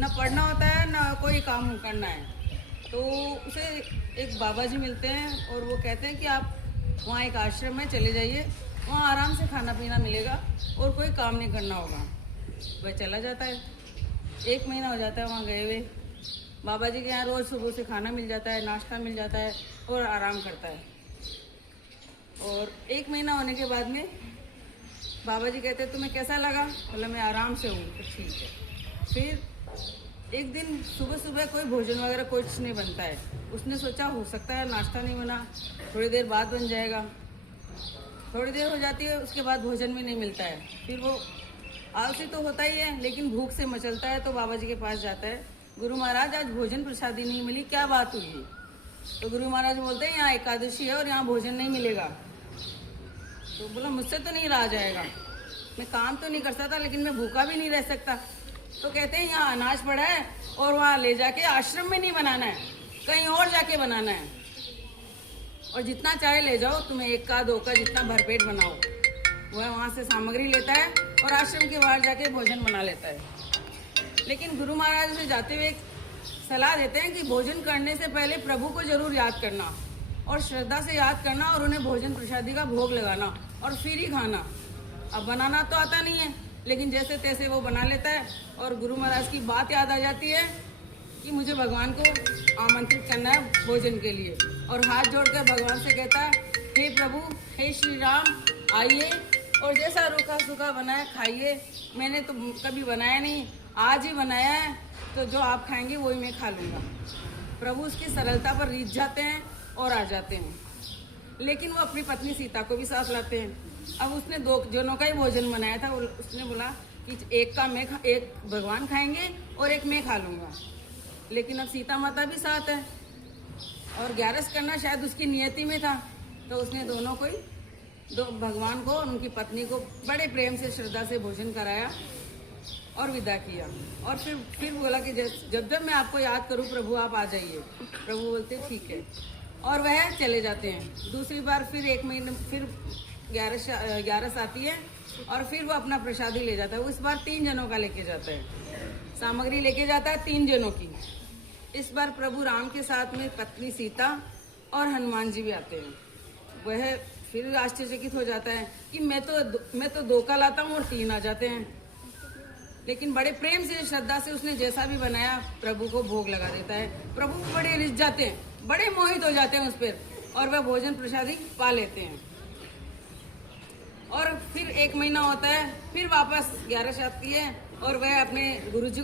ना पढ़ना होता है ना कोई काम करना है। तो उसे एक बाबा जी मिलते हैं और वो कहते हैं कि आप वहाँ एक आश्रम में चले जाइए, वहाँ आराम से खाना पीना मिलेगा और कोई काम नहीं करना होगा। वह चला जाता है। 1 महीना हो जाता है वहाँ गए हुए। बाबा जी के यहाँ रोज़ सुबह से खाना मिल जाता है, नाश्ता मिल जाता है और आराम करता है। और 1 महीना होने के बाद में बाबा जी कहते हैं तुम्हें कैसा लगा? बोला मैं आराम से हूँ। तो ठीक है। फिर एक दिन सुबह सुबह कोई भोजन वगैरह कुछ नहीं बनता है। उसने सोचा हो सकता है नाश्ता नहीं बना, थोड़ी देर बाद बन जाएगा। थोड़ी देर हो जाती है, उसके बाद भोजन भी नहीं मिलता है। फिर वो आलसी तो होता ही है, लेकिन भूख से मचलता है। तो बाबा जी के पास जाता है, गुरु महाराज आज भोजन प्रसादी नहीं मिली, क्या बात हुई? तो गुरु महाराज बोलते हैं यहाँ एकादशी है और यहाँ भोजन नहीं मिलेगा। तो बोला मुझसे तो नहीं रहा जाएगा, मैं काम तो नहीं कर सकता लेकिन मैं भूखा भी नहीं रह सकता। तो कहते हैं यहाँ अनाज पड़ा है और वहाँ ले जाके आश्रम में नहीं बनाना है, कहीं और जाके बनाना है। और जितना चाहे ले जाओ, तुम्हें 1 का 2 का जितना भरपेट बनाओ। वह वहाँ से सामग्री लेता है और आश्रम के बाहर जाके भोजन बना लेता है। लेकिन गुरु महाराज से जाते हुए सलाह देते हैं कि भोजन करने से पहले प्रभु को जरूर याद करना और श्रद्धा से याद करना और उन्हें भोजन प्रसादी का भोग लगाना और फिर ही खाना। अब बनाना तो आता नहीं है, लेकिन जैसे तैसे वो बना लेता है। और गुरु महाराज की बात याद आ जाती है कि मुझे भगवान को आमंत्रित करना है भोजन के लिए। और हाथ जोड़कर भगवान से कहता है हे प्रभु, हे श्री राम, आइए और जैसा रूखा सूखा बनाया खाइए। मैंने तो कभी बनाया नहीं, आज ही बनाया है, तो जो आप खाएंगे वही मैं खा लूँगा। प्रभु उसकी सरलता पर रीझ जाते हैं और आ जाते हैं। लेकिन वो अपनी पत्नी सीता को भी साथ लाते हैं। अब उसने 2 जनों का ही भोजन बनाया था। उसने बोला कि एक भगवान खाएंगे और एक मैं खा लूँगा। लेकिन अब सीता माता भी साथ है और 11 करना शायद उसकी नियति में था। तो उसने दोनों को ही भगवान को और उनकी पत्नी को बड़े प्रेम से श्रद्धा से भोजन कराया और विदा किया। और फिर बोला कि जब जब मैं आपको याद करूं प्रभु आप आ जाइए। प्रभु बोलते ठीक है और वह चले जाते हैं। दूसरी बार फिर 1 महीने फिर 11 आती है और फिर वो अपना प्रसादी ले जाता है। वो इस बार 3 जनों का लेके जाता है, सामग्री लेके जाता है 3 जनों की। इस बार प्रभु राम के साथ में पत्नी सीता और हनुमान जी भी आते हैं। वह फिर आश्चर्यचकित हो जाता है कि मैं तो 2 का लाता हूँ और 3 आ जाते हैं। लेकिन बड़े प्रेम से श्रद्धा से उसने जैसा भी बनाया प्रभु को भोग लगा देता है। प्रभु बड़े रिझ जाते हैं, बड़े मोहित हो जाते हैं उस पर और वह भोजन प्रसादी पा लेते हैं। और फिर 1 महीना होता है, फिर वापस 11 आती है और वह अपने गुरुजी